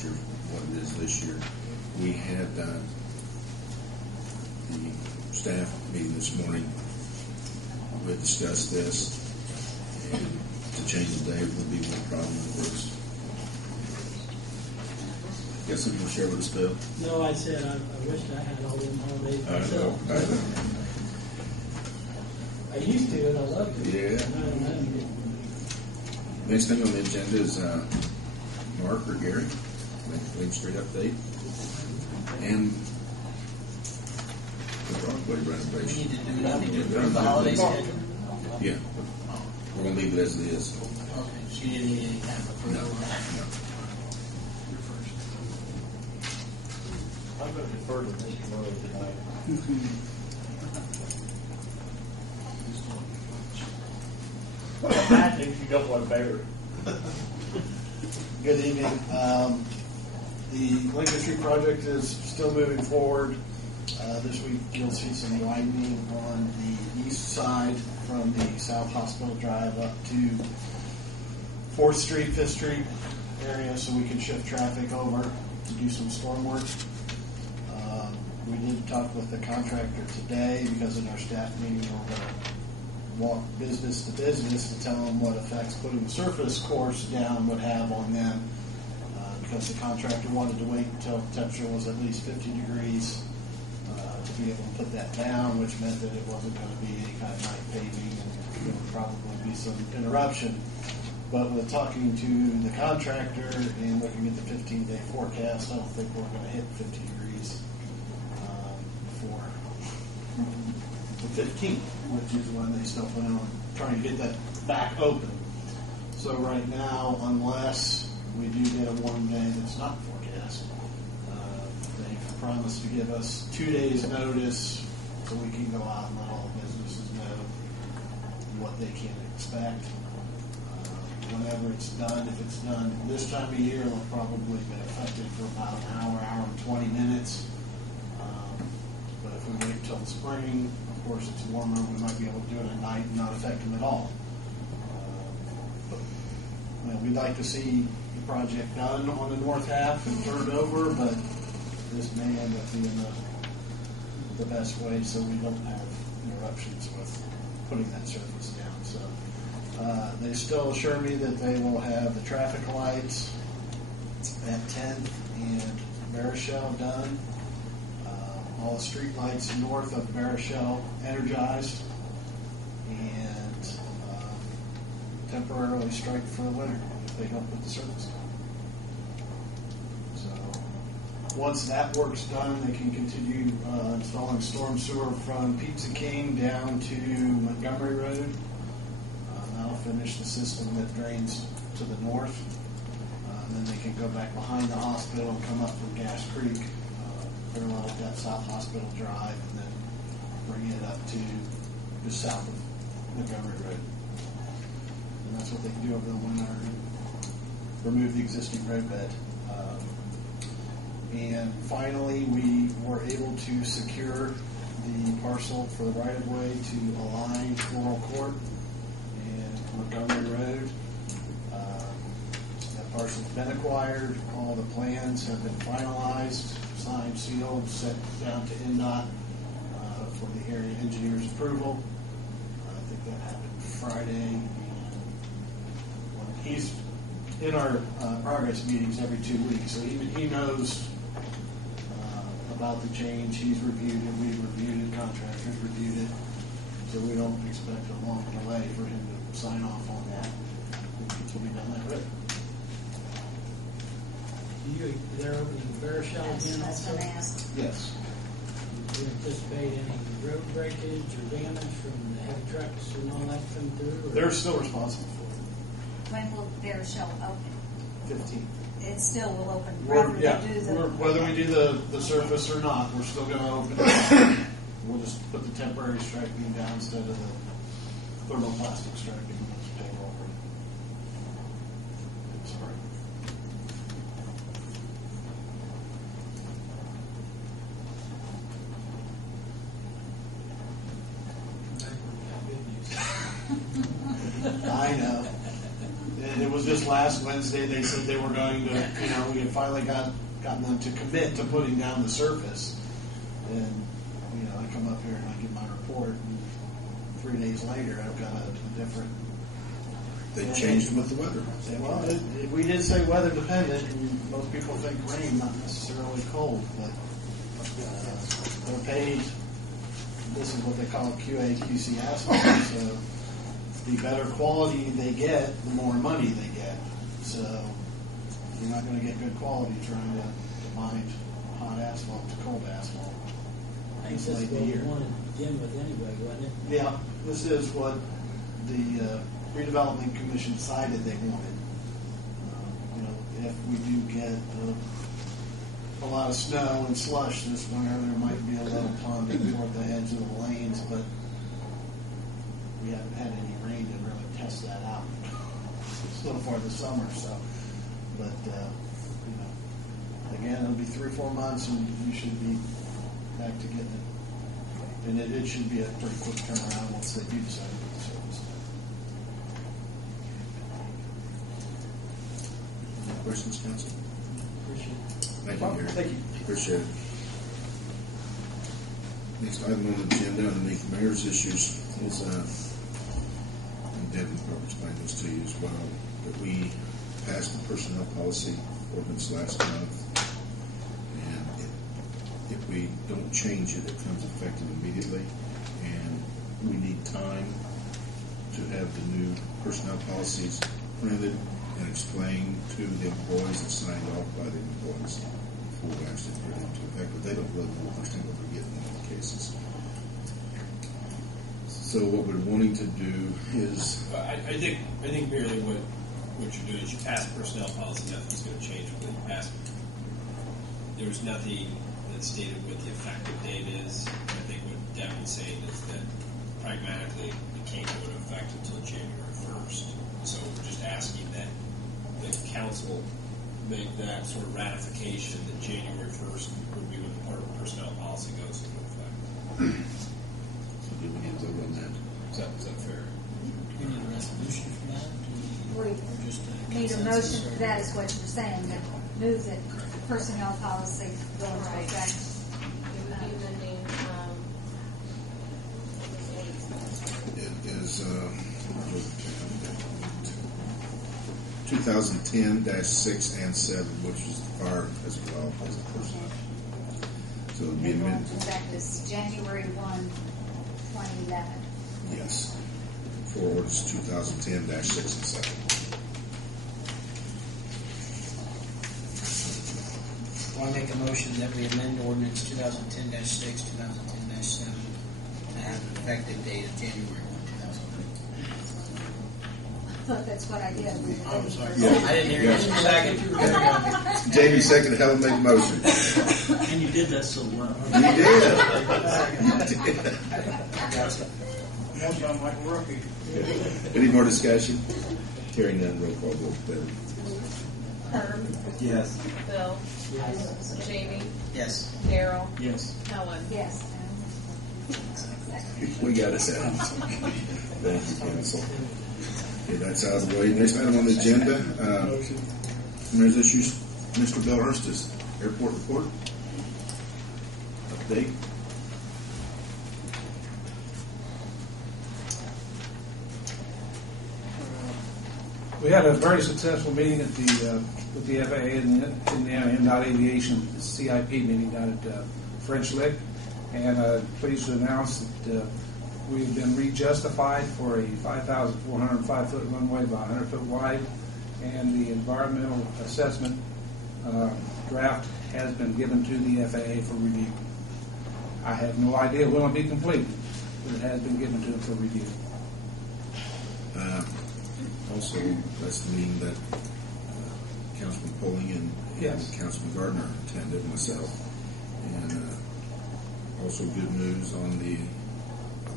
last year what it is this year. We had the staff meeting this morning. We had discussed this, and to change the date would be no problem with this. Got something to share with us, Bill? No, I said I wished I had all them holidays myself. I know. I used to, and I loved it. Yeah. Next thing on the agenda is Mark or Gary, Main Street update, and the Broadway renovation. We need to do the holiday schedule? Yeah. We're going to leave it as it is. Okay, she didn't need any kind of approval on that? No. You're first. I'm going to defer to Mr. Murray tonight. I think you got one better. Good evening. The Lincoln Street project is still moving forward. This week you'll see some widening on the east side from the South Hospital Drive up to 4th Street, 5th Street area so we can shift traffic over to do some storm work. We did talk with the contractor today because in our staff meeting we're going to walk business to business and tell them what effects putting the surface course down would have on them because the contractor wanted to wait until the temperature was at least 50 degrees to be able to put that down, which meant that it wasn't going to be any kind of night paving and there would probably be some interruption. But with talking to the contractor and looking at the 15-day forecast, I don't think we're going to hit 50 degrees before the 15th, which is when they still plan on trying to get that back open. So right now, unless we do get a warm day that's not forecast, they've promised to give us 2 days notice so we can go out and let all the businesses know what they can expect. Whenever it's done, if it's done this time of year, it'll probably be effective for about an hour and 20 minutes. But if we wait till the spring, of course it's warmer, we might be able to do it at night and not affect them at all. But we'd like to see the project done on the north half and turned over, but this may end up being the best way so we don't have interruptions with putting that surface down. So they still assure me that they will have the traffic lights at 10th and Barochelle done. All the street lights north of Barochelle energized and temporarily strike for the winter if they don't put the surface down. So once that work's done, they can continue installing storm sewer from Pizza King down to Montgomery Road. That'll finish the system that drains to the north. And then they can go back behind the hospital and come up from Gas Creek, parallel with that South Hospital Drive, and then bring it up to just south of Montgomery Road. And that's what they can do over the winter, remove the existing roadbed. And finally, we were able to secure the parcel for the right-of-way to align Floral Court and Montgomery Road. That parcel's been acquired. All the plans have been finalized, signed, sealed, sent down to NDOT for the area engineer's approval. I think that happened Friday. And he's in our progress meetings every 2 weeks, so he knows about the change. He's reviewed it, we've reviewed it, contractors reviewed it, so we don't expect a long delay for him to sign off on that until we done that road. They're opening Barochelle again also? Yes. Do you anticipate any road breakage or damage from the heavy trucks and all that come through? Or? They're still responsible for When will Barochelle open? it. 15. It still will open. Whether we do the surface or not, we're still going to open it. We'll just put the temporary striping down instead of the thermoplastic striping. We'll just paint over it. Sorry. I know. It was just last Wednesday, they said they were going to, we had finally gotten them to commit to putting down the surface. And, I come up here and I give my report, and 3 days later, I've got a different. They changed with the weather. Well, we did say weather dependent, and most people think rain, not necessarily cold, but they're paid. This is what they call QA QC asphalt. So the better quality they get, the more money they get. So you're not going to get good quality trying to bind hot asphalt to cold asphalt. I think This that's late what in the we year. wanted to begin with anyway, wasn't it? Yeah, this is what the redevelopment commission decided they wanted. If we do get a lot of snow and slush this winter, there might be a little ponding toward the edge of the lanes, but we haven't had any rain to really test that out so far this summer. So, but again, it'll be 3 or 4 months, and we should be back to getting it. And it should be a pretty quick turnaround once they do decide to put the service down. Any questions, council? Appreciate it. Thank you, Gary. Thank you. Appreciate it. Next item on the agenda underneath mayor's issues is, and Devin will probably explain this to you as well, that we passed the personnel policy ordinance last month, and if we don't change it, it comes effective immediately, and we need time to have the new personnel policies printed and explained to the employees and signed off by the employees before we actually put it into effect, but they don't really understand what they're getting in all cases. So what we're wanting to do is, I think merely what you're doing is you pass personnel policy, nothing's going to change with it. You pass. There's nothing that's stated what the effective date is. I think what Devin's saying is that pragmatically it can't go into effect until January 1st. So we're just asking that the council make that sort of ratification that January 1st would be when the personnel policy goes into effect. so do we need to vote on that? Is that fair? We need a resolution for that? We Or just a need a consensus, motion or- for that, is what you're saying, that move that personnel policy go into Right. effect. It would be amending, It is 2010-6 and 7, which is the fire as well as the personnel. So it would be And going amended, into effect is January 1, 2011. yes, for ordinance 2010-6 and 7. I want to make a motion that we amend ordinance 2010-6, 2010-7 to have an effective date of January 1, 2011. I thought that's what I did. I'm sorry. Yeah. I didn't hear you. Second. Jamie second, Helen made the motion. And you did that so well. You did. I'm like a rookie. Any more discussion? Hearing none, roll call vote, Debbie. Herb, Yes. Bill, Yes. Jamie, Yes. Daryl, Yes. Helen. Yes. We got it out. Thank you, council. Okay, that's out of the way. Next item on the agenda, mayor's issues. Mr. Bill Erstis, airport report. Update. We had a very successful meeting at the with the FAA and the NDOT Aviation CIP meeting down at French Lick, and pleased to announce that we've been rejustified for a 5,405-foot runway by 100-foot wide, and the environmental assessment draft has been given to the FAA for review. I have no idea when it'll be complete, but it has been given to them for review. Also, that's the meeting that Councilman Polling and Yes. Councilman Gardner attended, myself. And also good news on the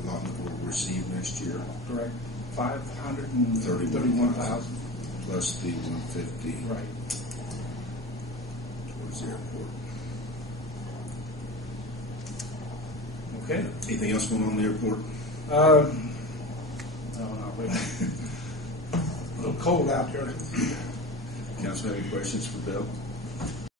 allotment we'll receive next year, Correct. 531,000. plus the 150 Right. towards the airport. Okay. Anything else going on in the airport? No, wait. cold out there. Council have any questions for Bill?